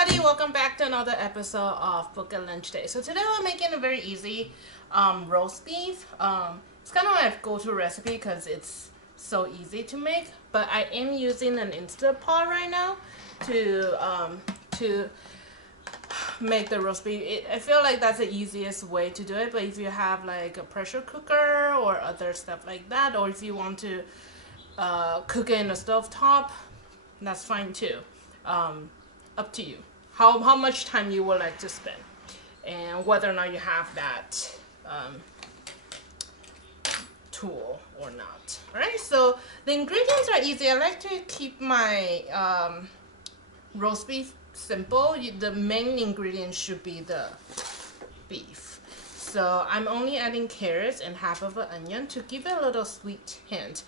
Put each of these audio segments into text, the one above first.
everybody, welcome back to another episode of Book and Lunch Day. So today we're making a very easy roast beef. It's kind of my go-to recipe because it's so easy to make, but I am using an Instant Pot right now to make the roast beef. I feel like that's the easiest way to do it, but if you have like a pressure cooker or other stuff like that, or if you want to cook it in a stove top, that's fine too. Up to you. How much time you would like to spend, and whether or not you have that tool or not. Alright, so the ingredients are easy. I like to keep my roast beef simple. The main ingredient should be the beef. So I'm only adding carrots and half of an onion to give it a little sweet hint.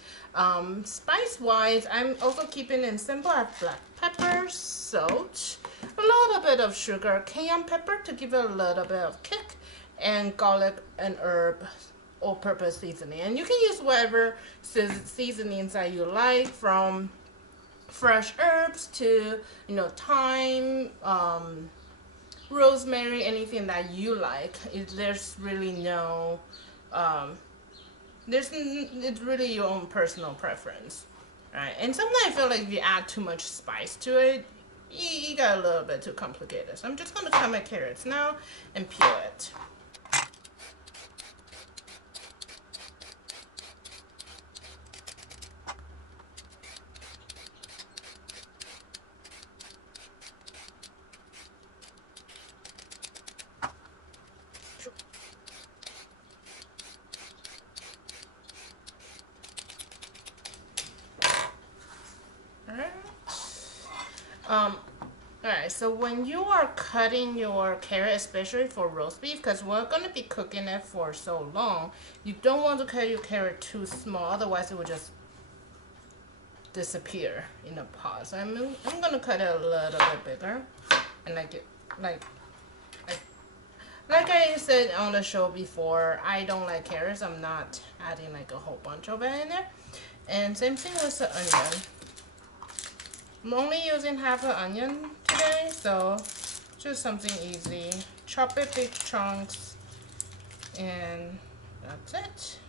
Spice wise, I'm also keeping it simple. I have black pepper, salt, a little bit of sugar, cayenne pepper to give it a little bit of kick, and garlic and herb all-purpose seasoning. And you can use whatever seasonings that you like, from fresh herbs to thyme, rosemary, anything that you like. There's really no it's really your own personal preference, right? And sometimes I feel like if you add too much spice to it, you got a little bit too complicated. So I'm just going to cut my carrots now and peel it. Alright, so when you are cutting your carrot, especially for roast beef, because we're going to be cooking it for so long, you don't want to cut your carrot too small, otherwise it will just disappear in the pot. So I'm going to cut it a little bit bigger, and like I said on the show before, I don't like carrots. I'm not adding like a whole bunch of it in there. And same thing with the onion. I'm only using half an onion today, so just something easy. Chop it big chunks, and that's it.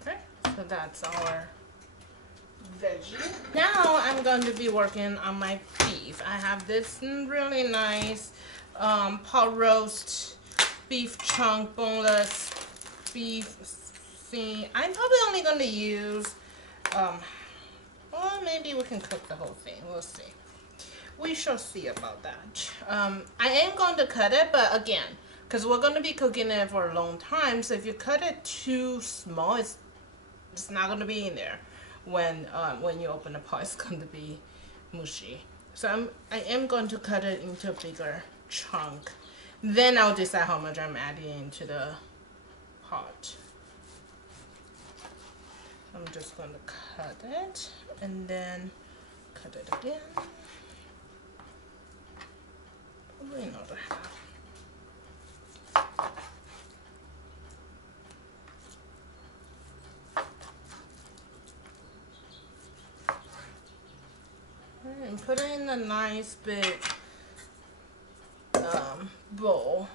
Okay, so that's our veggie. Now I'm going to be working on my beef. I have this really nice pot roast beef chunk, boneless beef. I'm probably only going to use well, maybe we can cook the whole thing. We'll see. We shall see about that. I am going to cut it, but again, because we're going to be cooking it for a long time, so if you cut it too small, it's not going to be in there. When you open the pot, it's going to be mushy. So I am going to cut it into a bigger chunk. Then I'll decide how much I'm adding into the pot. I'm just going to cut it and then cut it again. Probably another half. And put it in a nice big bowl.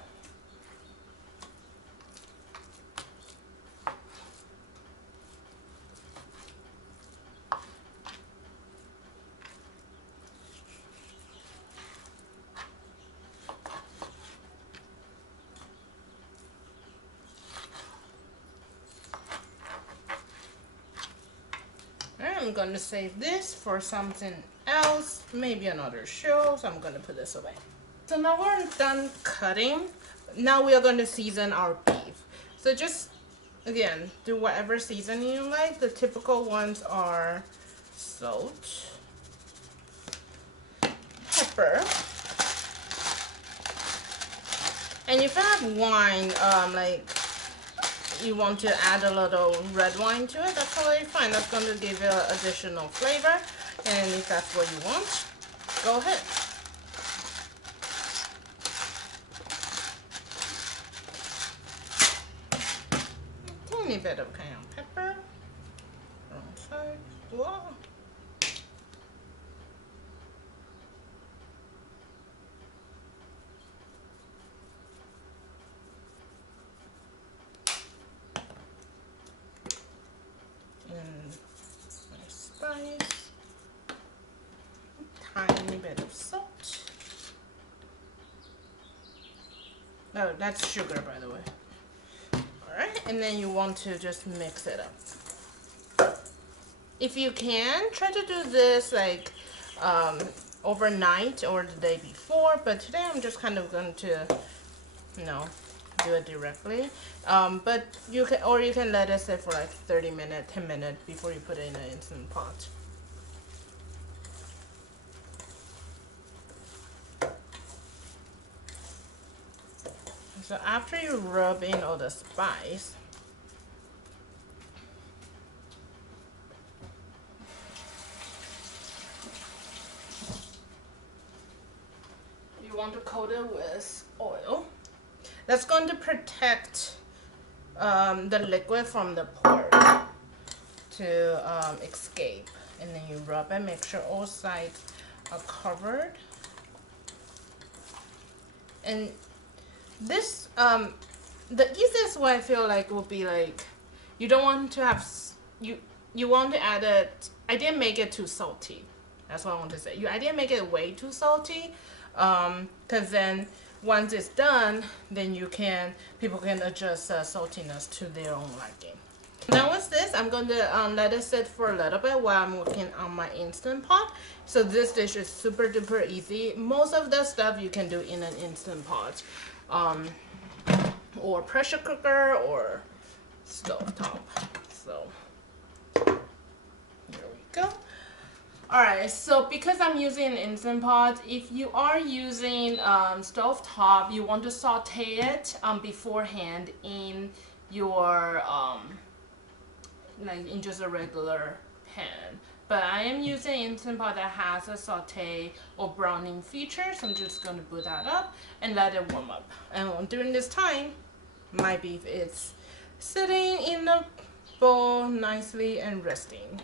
I'm going to save this for something else, maybe another show, so I'm going to put this away. So now we're done cutting. Now we are going to season our beef. So just, again, do whatever seasoning you like. The typical ones are salt, pepper, and if you have wine, like you want to add a little red wine to it, that's totally fine. That's going to give it additional flavor, and if that's what you want, go ahead. A tiny bit of cayenne pepper. Wow. And my spice, tiny bit of salt. Oh, that's sugar, by the way. Alright, and then you want to just mix it up. If you can, try to do this like overnight or the day before, but today I'm just kind of going to, you know, do it directly. But you can, or you can let it sit for like 30 minutes, 10 minutes before you put it in an instant pot. So after you rub in all the spice, you want to coat it with oil. That's going to protect the liquid from the pork to escape. And then you rub it, make sure all sides are covered. And this, the easiest way I feel like will be like, you don't want to have, you want to add it, I didn't make it too salty. That's what I want to say. I didn't make it way too salty, because then once it's done, then people can adjust saltiness to their own liking. Now with this, I'm going to let it sit for a little bit while I'm working on my Instant Pot. So this dish is super duper easy. Most of the stuff you can do in an Instant Pot, or pressure cooker or stove top. So here we go. Alright, so because I'm using an Instant Pot, if you are using stove top, you want to saute it beforehand in your like in just a regular pan. But I am using an Instant Pot that has a saute or browning feature, so I'm just going to put that up and let it warm up. And during this time, my beef is sitting in the bowl nicely and resting.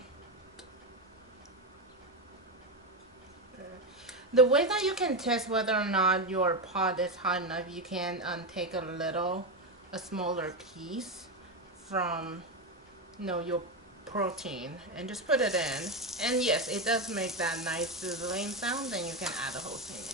The way that you can test whether or not your pot is hot enough, you can take a smaller piece from, your protein and just put it in. And yes, it does make that nice sizzling sound. Then you can add the whole thing in.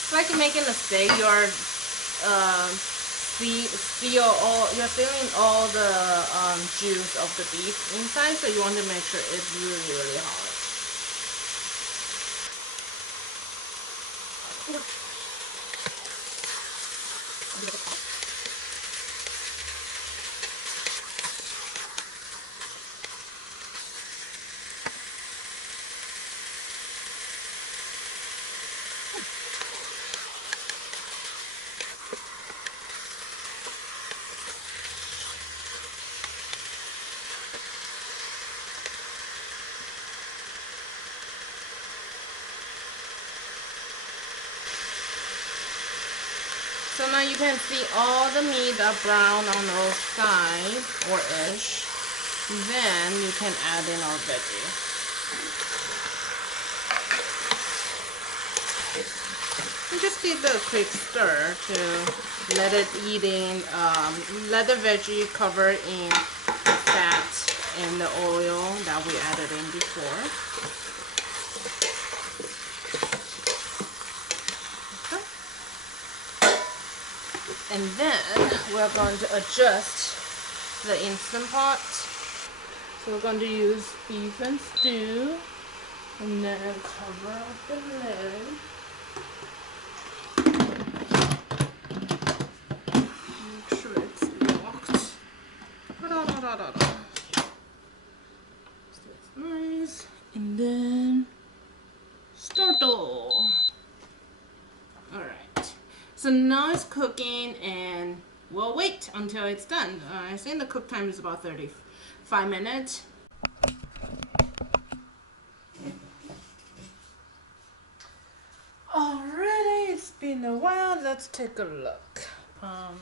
It's like you're making a steak. You're you're feeling all the juice of the beef inside, so you want to make sure it's really, really hot. So now you can see all the meat are brown on all sides, or ish. Then you can add in our veggie. And just give it a quick stir to let it let the veggie cover in the fat and the oil that we added in before. And then we're going to adjust the Instant Pot. So we're going to use beef and stew, and then cover up the lid. Make sure it's locked. So it's nice. And then start. Alright. So now it's cooking, and we'll wait until it's done. I think the cook time is about 35 minutes. Alrighty, it's been a while. Let's take a look. On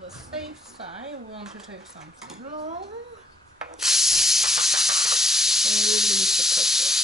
the safe side, we want to take something long and release the cooker.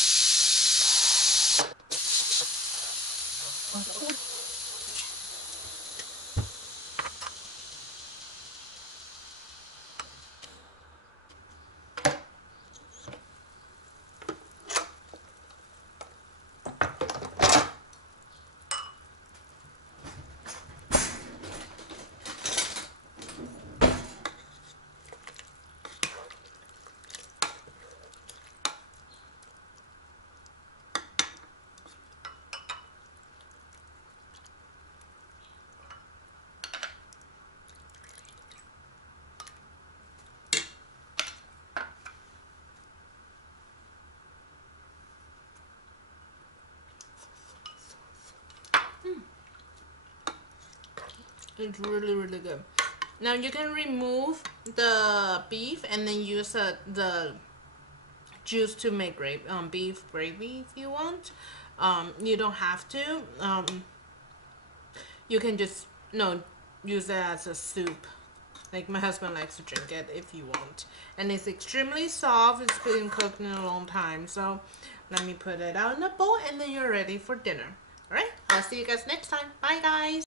It's really, really good. Now you can remove the beef and then use the juice to make beef gravy if you want. You don't have to. You can just use it as a soup. Like my husband likes to drink it if you want. And it's extremely soft. It's been cooked in a long time. So let me put it out in a bowl and then you're ready for dinner. Alright, I'll see you guys next time. Bye guys.